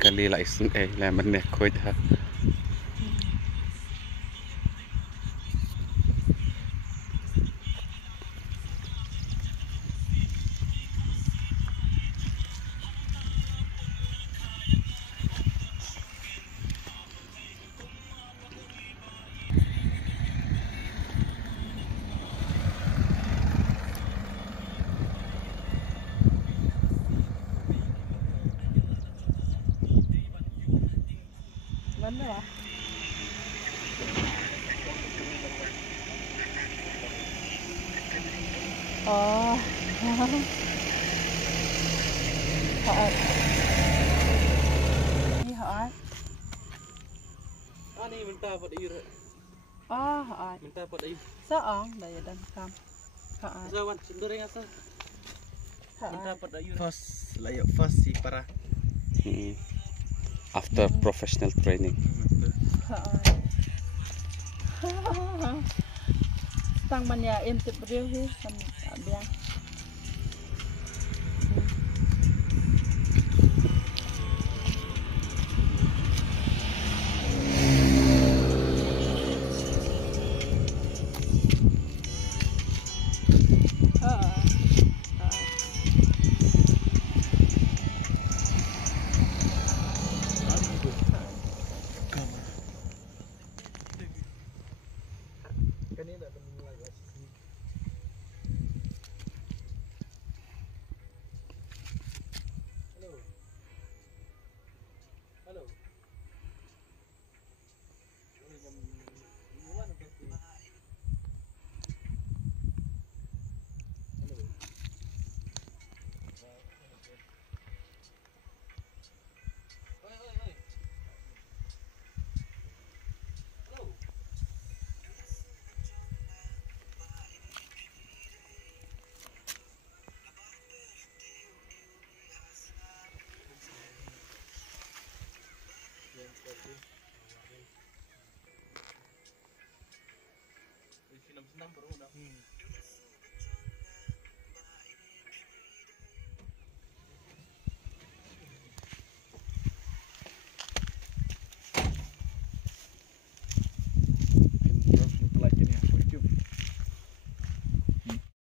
Kali lại xuống đây là mình nè khôi thật. Lớn rồi ạ. Họ họ Ani minta buat air. họ Minta buat air. sao ông đây đang cam họ Zawan sendiri asal. Minta họ buat air. Fast, layak fast si para. After professional training. tăng mình nhà em tập riêu hi mình biang Senam-senam baru dah.